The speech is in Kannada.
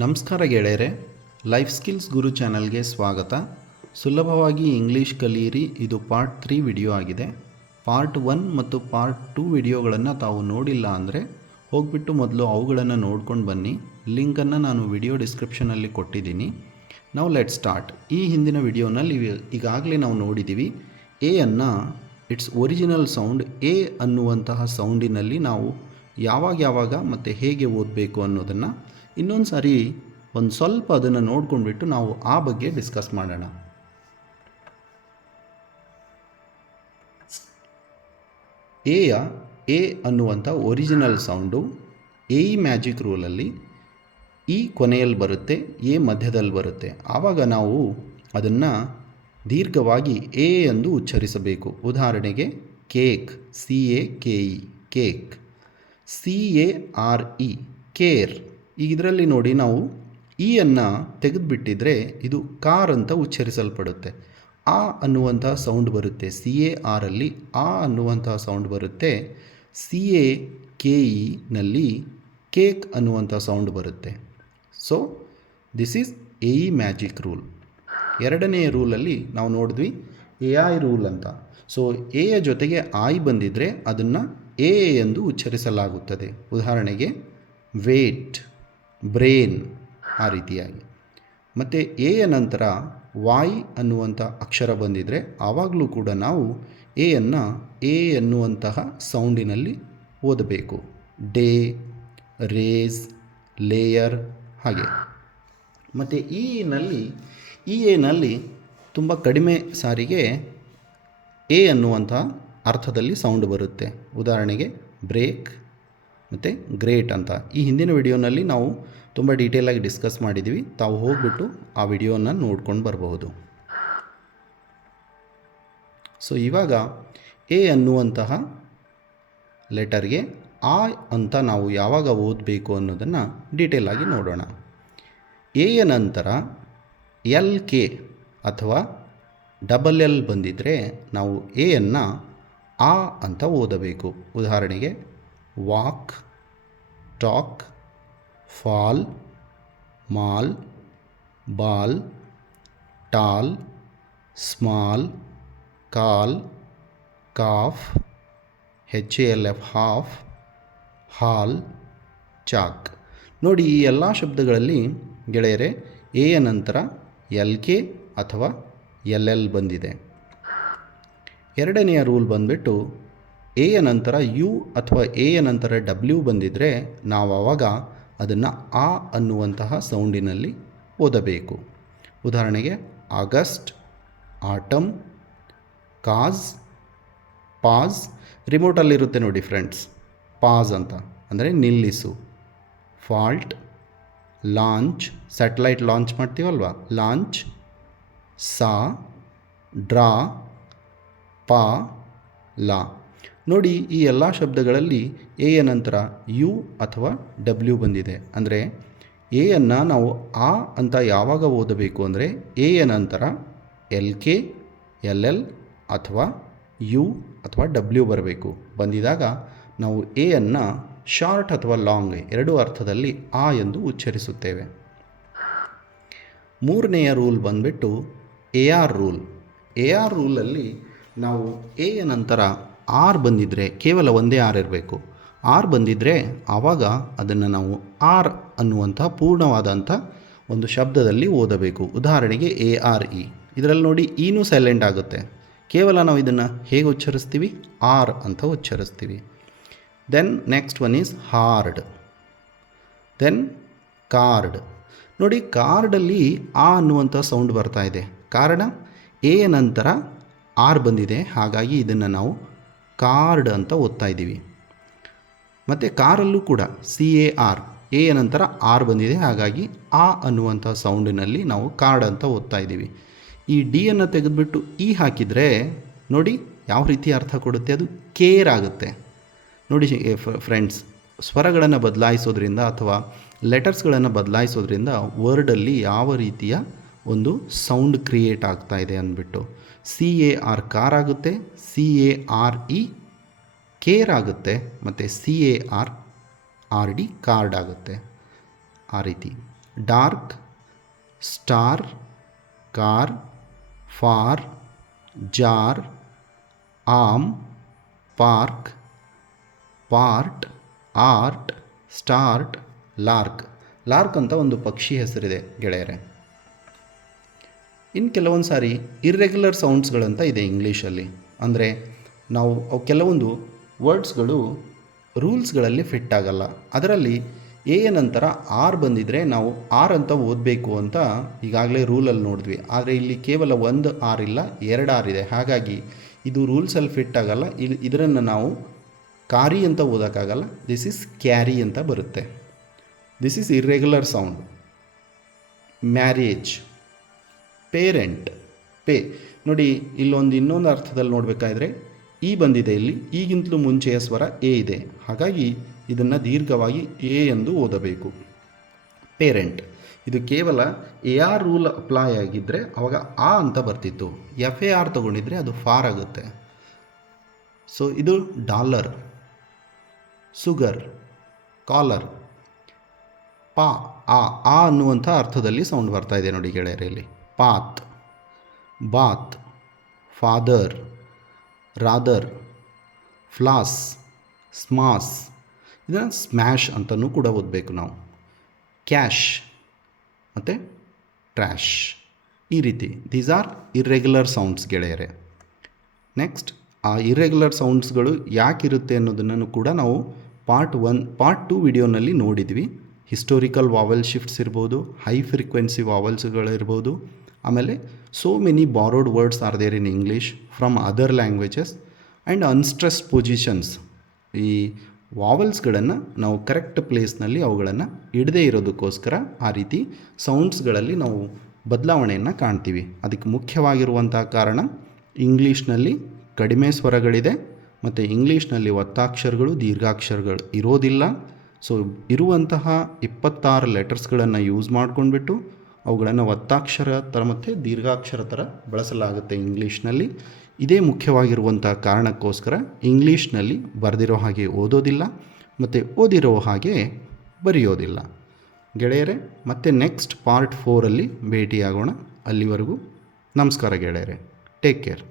ನಮಸ್ಕಾರ ಗೆಳೆಯರೆ ಲೈಫ್ ಸ್ಕಿಲ್ಸ್ ಗುರು ಚಾನಲ್ಗೆ ಸ್ವಾಗತ. ಸುಲಭವಾಗಿ ಇಂಗ್ಲೀಷ್ ಕಲಿಯಿರಿ, ಇದು ಪಾರ್ಟ್ ತ್ರೀ ವಿಡಿಯೋ ಆಗಿದೆ. ಪಾರ್ಟ್ ಒನ್ ಮತ್ತು ಪಾರ್ಟ್ ಟೂ ವಿಡಿಯೋಗಳನ್ನು ತಾವು ನೋಡಿಲ್ಲ ಅಂದರೆ ಹೋಗ್ಬಿಟ್ಟು ಮೊದಲು ಅವುಗಳನ್ನು ನೋಡ್ಕೊಂಡು ಬನ್ನಿ. ಲಿಂಕನ್ನು ನಾನು ವಿಡಿಯೋ ಡಿಸ್ಕ್ರಿಪ್ಷನಲ್ಲಿ ಕೊಟ್ಟಿದ್ದೀನಿ. ನಾವು ಲೆಟ್ ಸ್ಟಾರ್ಟ್ ಈ ಹಿಂದಿನ ವಿಡಿಯೋನಲ್ಲಿ ಈಗಾಗಲೇ ನಾವು ನೋಡಿದ್ದೀವಿ ಎ ಅನ್ನು ಇಟ್ಸ್ ಒರಿಜಿನಲ್ ಸೌಂಡ್ ಎ ಅನ್ನುವಂತಹ ಸೌಂಡಿನಲ್ಲಿ ನಾವು ಯಾವಾಗ ಯಾವಾಗ ಮತ್ತು ಹೇಗೆ ಓದಬೇಕು ಅನ್ನೋದನ್ನು ಇನ್ನೊಂದು ಸಾರಿ ಒಂದು ಸ್ವಲ್ಪ ಅದನ್ನು ನೋಡ್ಕೊಂಡ್ಬಿಟ್ಟು ನಾವು ಆ ಬಗ್ಗೆ ಡಿಸ್ಕಸ್ ಮಾಡೋಣ. ಎಯ ಎ ಅನ್ನುವಂಥ ಒರಿಜಿನಲ್ ಸೌಂಡು, ಎ ಮ್ಯಾಜಿಕ್ ರೂಲಲ್ಲಿ ಇ ಕೊನೆಯಲ್ಲಿ ಬರುತ್ತೆ, ಎ ಮಧ್ಯದಲ್ಲಿ ಬರುತ್ತೆ. ಆವಾಗ ನಾವು ಅದನ್ನು ದೀರ್ಘವಾಗಿ ಎ ಎಂದು ಉಚ್ಚರಿಸಬೇಕು. ಉದಾಹರಣೆಗೆ cake, C A K E, cake. C A R E, care. ಈಗ ಇದರಲ್ಲಿ ನೋಡಿ ನಾವು ಇ ಅನ್ನು ತೆಗೆದುಬಿಟ್ಟಿದ್ರೆ ಇದು ಕಾರ್ ಅಂತ ಉಚ್ಚರಿಸಲ್ಪಡುತ್ತೆ. ಆ ಅನ್ನುವಂಥ ಸೌಂಡ್ ಬರುತ್ತೆ. ಸಿ ಎ ಆರಲ್ಲಿ ಆ ಅನ್ನುವಂಥ ಸೌಂಡ್ ಬರುತ್ತೆ. ಸಿ ಎ ಕೆ ಇನಲ್ಲಿ ಕೇಕ್ ಅನ್ನುವಂಥ ಸೌಂಡ್ ಬರುತ್ತೆ. So this is A E magic rule ಎರಡನೆಯ ರೂಲಲ್ಲಿ ನಾವು ನೋಡಿದ್ವಿ ಎ ಐ ರೂಲ್ ಅಂತ. ಸೊ ಯ ಜೊತೆಗೆ ಐ ಬಂದಿದ್ದರೆ ಅದನ್ನು ಎ ಎಂದು ಉಚ್ಚರಿಸಲಾಗುತ್ತದೆ. ಉದಾಹರಣೆಗೆ ವೇಟ್ ಬ್ರೇನ್ ಆ ರೀತಿಯಾಗಿ. ಮತ್ತು ಎ ನಂತರ ವಾಯ್ ಅನ್ನುವಂಥ ಅಕ್ಷರ ಬಂದಿದ್ದರೆ ಆವಾಗಲೂ ಕೂಡ ನಾವು ಎಯನ್ನು ಎ ಎನ್ನುವಂತಹ ಸೌಂಡಿನಲ್ಲಿ ಓದಬೇಕು. ಡೇ, ರೇಸ್, ಲೇಯರ್ ಹಾಗೆ. ಮತ್ತು ಇನಲ್ಲಿ ನಲ್ಲಿ, ಇ ಎನಲ್ಲಿ ತುಂಬ ಕಡಿಮೆ ಸಾರಿಗೆ ಎ ಅನ್ನುವಂಥ ಅರ್ಥದಲ್ಲಿ ಸೌಂಡ್ ಬರುತ್ತೆ. ಉದಾಹರಣೆಗೆ ಬ್ರೇಕ್ ಮತ್ತು ಗ್ರೇಟ್ ಅಂತ. ಈ ಹಿಂದಿನ ವಿಡಿಯೋನಲ್ಲಿ ನಾವು ತುಂಬ ಡೀಟೇಲಾಗಿ ಡಿಸ್ಕಸ್ ಮಾಡಿದ್ದೀವಿ ತಾವು ಹೋಗ್ಬಿಟ್ಟು ಆ ವಿಡಿಯೋನ ನೋಡ್ಕೊಂಡು ಬರಬಹುದು. ಸೊ ಇವಾಗ ಎ ಅನ್ನುವಂತಹ ಲೆಟರ್ಗೆ ಆ ಅಂತ ನಾವು ಯಾವಾಗ ಓದಬೇಕು ಅನ್ನೋದನ್ನು ಡೀಟೇಲಾಗಿ ನೋಡೋಣ. ಎಯ ನಂತರ ಎಲ್ ಕೆ ಅಥವಾ ಡಬಲ್ ಎಲ್ ಬಂದಿದ್ದರೆ ನಾವು ಎಯನ್ನು ಆ ಅಂತ ಓದಬೇಕು. ಉದಾಹರಣೆಗೆ walk, talk, fall, mall, ball, tall, small, call, calf H L F half, hall, chalk. ನೋಡಿ ಈ ಎಲ್ಲ ಶಬ್ದಗಳಲ್ಲಿ ಗೆಳೆಯರೆ ಎಯ ನಂತರ ಎಲ್ ಕೆ ಅಥವಾ ಎಲ್ ಎಲ್ ಬಂದಿದೆ. ಎರಡನೆಯ ರೂಲ್ ಬಂದುಬಿಟ್ಟು ಎಯ ನಂತರ ಯು ಅಥವಾ ಎಯ ನಂತರ ಡಬ್ಲ್ಯೂ ಬಂದಿದ್ದರೆ ನಾವು ಆವಾಗ ಅದನ್ನು ಆ ಅನ್ನುವಂತಹ ಸೌಂಡಿನಲ್ಲಿ ಓದಬೇಕು. ಉದಾಹರಣೆಗೆ, ಆಗಸ್ಟ್, ಆಟಮ್, ಕಾಸ್, ಪಾಸ್ ರಿಮೋಟಲ್ಲಿರುತ್ತೆ ನೋಡಿ ಫ್ರೆಂಡ್ಸ್. ಪಾಸ್ ಅಂತ, ಅಂದರೆ ನಿಲ್ಲಿಸು. Fault, launch, satellite launch ಮಾಡ್ತೀವಲ್ವ? Launch, saw, draw, paw, law. ನೋಡಿ ಈ ಎಲ್ಲ ಶಬ್ದಗಳಲ್ಲಿ ಎ ಯ ನಂತರ ಯು ಅಥವಾ ಡಬ್ಲ್ಯೂ ಬಂದಿದೆ. ಅಂದರೆ ಎಯನ್ನು ನಾವು ಆ ಅಂತ ಯಾವಾಗ ಓದಬೇಕು ಅಂದರೆ ಎ ಯ ನಂತರ ಎಲ್ ಕೆ, ಎಲ್ ಎಲ್ ಅಥವಾ ಯು ಅಥವಾ ಡಬ್ಲ್ಯೂ ಬರಬೇಕು. ಬಂದಿದಾಗ ನಾವು ಎಯನ್ನು ಶಾರ್ಟ್ ಅಥವಾ ಲಾಂಗ್ ಎರಡೂ ಅರ್ಥದಲ್ಲಿ ಆ ಎಂದು ಉಚ್ಚರಿಸುತ್ತೇವೆ. ಮೂರನೆಯ ರೂಲ್ ಬಂದುಬಿಟ್ಟು A R rule. A R ರೂಲಲ್ಲಿ ನಾವು ಎ ಯ ನಂತರ ಆರ್ ಬಂದಿದ್ದರೆ ಕೇವಲ ಒಂದೇ ಆರ್ ಇರಬೇಕು. ಆರ್ ಬಂದಿದ್ದರೆ ಆವಾಗ ಅದನ್ನು ನಾವು ಆರ್ ಅನ್ನುವಂಥ ಪೂರ್ಣವಾದಂಥ ಒಂದು ಶಬ್ದದಲ್ಲಿ ಓದಬೇಕು. ಉದಾಹರಣೆಗೆ ಎ ಆರ್ ಇ. ಇದರಲ್ಲಿ ನೋಡಿ ಈನೂ ಸೈಲೆಂಟ್ ಆಗುತ್ತೆ. ಕೇವಲ ನಾವು ಇದನ್ನು ಹೇಗೆ ಉಚ್ಚರಿಸ್ತೀವಿ? ಆರ್ ಅಂತ ಉಚ್ಚರಿಸ್ತೀವಿ. Then next one is hard then card ನೋಡಿ ಕಾರ್ಡಲ್ಲಿ ಆ ಅನ್ನುವಂಥ ಸೌಂಡ್ ಬರ್ತಾ ಇದೆ. ಕಾರಣ ಎ ನಂತರ ಆರ್ ಬಂದಿದೆ. ಹಾಗಾಗಿ ಇದನ್ನು ನಾವು ಕಾರ್ಡ್ ಅಂತ ಓದ್ತಾ ಇದ್ದೀವಿ. ಮತ್ತು ಕಾರಲ್ಲೂ ಕೂಡ ಸಿ ಎ ಆರ್, ಎ ನಂತರ ಆರ್ ಬಂದಿದೆ. ಹಾಗಾಗಿ ಆ ಅನ್ನುವಂಥ ಸೌಂಡಿನಲ್ಲಿ ನಾವು ಕಾರ್ಡ್ ಅಂತ ಓದ್ತಾ ಇದ್ದೀವಿ. ಈ ಡಿಯನ್ನು ತೆಗೆದುಬಿಟ್ಟು ಇ ಹಾಕಿದರೆ ನೋಡಿ ಯಾವ ರೀತಿ ಅರ್ಥ ಕೊಡುತ್ತೆ, ಅದು ಕೇರ್ ಆಗುತ್ತೆ. ನೋಡಿ ಫ್ರೆಂಡ್ಸ್, ಸ್ವರಗಳನ್ನು ಬದಲಾಯಿಸೋದ್ರಿಂದ ಅಥವಾ ಲೆಟರ್ಸ್ಗಳನ್ನು ಬದಲಾಯಿಸೋದ್ರಿಂದ ವರ್ಡಲ್ಲಿ ಯಾವ ರೀತಿಯ ಒಂದು ಸೌಂಡ್ ಕ್ರಿಯೇಟ್ ಆಗ್ತಾ ಇದೆ ಅಂದ್ಬಿಟ್ಟು. ಸಿ ಎ ಆರ್ ಕಾರ್ ಆಗುತ್ತೆ C A R E care ಆಗುತ್ತೆ, ಮತ್ತು C A R R D card ಆಗುತ್ತೆ. ಆ ರೀತಿ. Dark star car far jar arm park part art start lark lark ಅಂತ ಒಂದು ಪಕ್ಷಿ ಹೆಸರಿದೆ ಗೆಳೆಯರೆ. ಇನ್ನು ಕೆಲವೊಂದು ಸಾರಿ ಇರ್ರೆಗ್ಯುಲರ್ ಸೌಂಡ್ಸ್ಗಳಂತ ಇದೆ ಇಂಗ್ಲೀಷಲ್ಲಿ. ಅಂದರೆ ನಾವು ಅವು ಕೆಲವೊಂದು ವರ್ಡ್ಸ್ಗಳು ರೂಲ್ಸ್ಗಳಲ್ಲಿ ಫಿಟ್ ಆಗಲ್ಲ ಅದರಲ್ಲಿ ಎ ನಂತರ ಆರ್ ಬಂದಿದ್ದರೆ ನಾವು ಆರ್ ಅಂತ ಓದಬೇಕು ಅಂತ ಈಗಾಗಲೇ ರೂಲಲ್ಲಿ ನೋಡಿದ್ವಿ. ಆದರೆ ಇಲ್ಲಿ ಕೇವಲ ಒಂದು ಆರ್ ಇಲ್ಲ, ಎರಡು ಆರ್ ಇದೆ. ಹಾಗಾಗಿ ಇದು ರೂಲ್ಸಲ್ಲಿ ಫಿಟ್ ಆಗಲ್ಲ ಇಲ್ಲಿ ಇದರನ್ನು ನಾವು ಕಾರಿ ಅಂತ ಓದೋಕ್ಕಾಗಲ್ಲ. ದಿಸ್ ಇಸ್ ಕ್ಯಾರಿ ಅಂತ ಬರುತ್ತೆ. This is irregular sound marriage parent, pay. ನೋಡಿ, ಇಲ್ಲೊಂದು ಇನ್ನೊಂದು ಅರ್ಥದಲ್ಲಿ ನೋಡಬೇಕಾದ್ರೆ, ಈ ಬಂದಿದೆ ಇಲ್ಲಿ, ಈಗಿಂತಲೂ ಮುಂಚೆಯ ಸ್ವರ ಎ ಇದೆ. ಹಾಗಾಗಿ ಇದನ್ನು ದೀರ್ಘವಾಗಿ ಎ ಎಂದು ಓದಬೇಕು. ಪೇರೆಂಟ್. ಇದು ಕೇವಲ ಎ ಆರ್ ರೂಲ್ ಅಪ್ಲೈ ಆಗಿದ್ದರೆ ಅವಾಗ ಆ ಅಂತ ಬರ್ತಿತ್ತು. ಎಫ್ ಎ ಆರ್ ತೊಗೊಂಡಿದ್ರೆ ಅದು ಫಾರ್ ಆಗುತ್ತೆ. ಸೊ, ಇದು ಡಾಲರ್. ಸುಗರ್. ಕಾಲರ್. ಪಾ, ಆ ಆ ಅನ್ನುವಂಥ ಅರ್ಥದಲ್ಲಿ ಸೌಂಡ್ ಬರ್ತಾ ಇದೆ ನೋಡಿ ಗೆಳೆಯರಲ್ಲಿ path, bath, father, rather, flash, smash, ಇದನ್ನು ಸ್ಮ್ಯಾಶ್ ಅಂತಲೂ ಕೂಡ ಓದಬೇಕು ನಾವು. ಕ್ಯಾಶ್ ಮತ್ತು ಟ್ರ್ಯಾಶ್. ಈ ರೀತಿ. ದೀಸ್ ಆರ್ ಇರ್ರೆಗ್ಯುಲರ್ ಸೌಂಡ್ಸ್ ಗೆಳೆಯರೆ. ನೆಕ್ಸ್ಟ್ ಆ ಇರ್ರೆಗ್ಯುಲರ್ ಸೌಂಡ್ಸ್ಗಳು ಯಾಕಿರುತ್ತೆ ಅನ್ನೋದನ್ನು ಕೂಡ ನಾವು ಪಾರ್ಟ್ ಒನ್ ಪಾರ್ಟ್ ಟು ವಿಡಿಯೋನಲ್ಲಿ ನೋಡಿದ್ವಿ. ಹಿಸ್ಟೋರಿಕಲ್ ವಾವೆಲ್ ಶಿಫ್ಟ್ಸ್ ಇರ್ಬೋದು ಹೈ ಫ್ರೀಕ್ವೆನ್ಸಿ ವಾವೆಲ್ಸ್ಗಳಿರ್ಬೋದು ಆಮೇಲೆ so many borrowed words are there in English from other languages and unstress positions ಈ ವಾವೆಲ್ಸ್ಗಳನ್ನು ನಾವು ಕರೆಕ್ಟ್ ಪ್ಲೇಸ್ನಲ್ಲಿ ಅವುಗಳನ್ನು ಇಡದೇ ಇರೋದಕ್ಕೋಸ್ಕರ ಆ ರೀತಿ ಸೌಂಡ್ಸ್ಗಳಲ್ಲಿ ನಾವು ಬದಲಾವಣೆಯನ್ನು ಕಾಣ್ತೀವಿ. ಅದಕ್ಕೆ ಮುಖ್ಯವಾಗಿರುವಂಥ ಕಾರಣ ಇಂಗ್ಲೀಷ್ನಲ್ಲಿ ಕಡಿಮೆ ಸ್ವರಗಳಿದೆ, ಮತ್ತು ಇಂಗ್ಲೀಷ್ನಲ್ಲಿ ಒತ್ತಾಕ್ಷರಗಳು, ದೀರ್ಘಾಕ್ಷರಗಳು ಇರೋದಿಲ್ಲ. ಸೊ ಇರುವಂತಹ ಇಪ್ಪತ್ತಾರು ಲೆಟರ್ಸ್ಗಳನ್ನು ಯೂಸ್ ಮಾಡ್ಕೊಂಡ್ಬಿಟ್ಟು ಅವುಗಳನ್ನು ಒತ್ತಾಕ್ಷರ ಥರ ಮತ್ತು ದೀರ್ಘಾಕ್ಷರ ಥರ ಬಳಸಲಾಗುತ್ತೆ ಇಂಗ್ಲೀಷ್ನಲ್ಲಿ ಇದೇ ಮುಖ್ಯವಾಗಿರುವಂಥ ಕಾರಣಕ್ಕೋಸ್ಕರ ಇಂಗ್ಲೀಷ್ನಲ್ಲಿ ಬರೆದಿರೋ ಹಾಗೆ ಓದೋದಿಲ್ಲ, ಮತ್ತು ಓದಿರೋ ಹಾಗೆ ಬರೆಯೋದಿಲ್ಲ. ಗೆಳೆಯರೆ, ಮತ್ತೆ ನೆಕ್ಸ್ಟ್ ಪಾರ್ಟ್ ಫೋರಲ್ಲಿ ಭೇಟಿಯಾಗೋಣ. ಅಲ್ಲಿವರೆಗೂ ನಮಸ್ಕಾರ ಗೆಳೆಯರೆ. Take care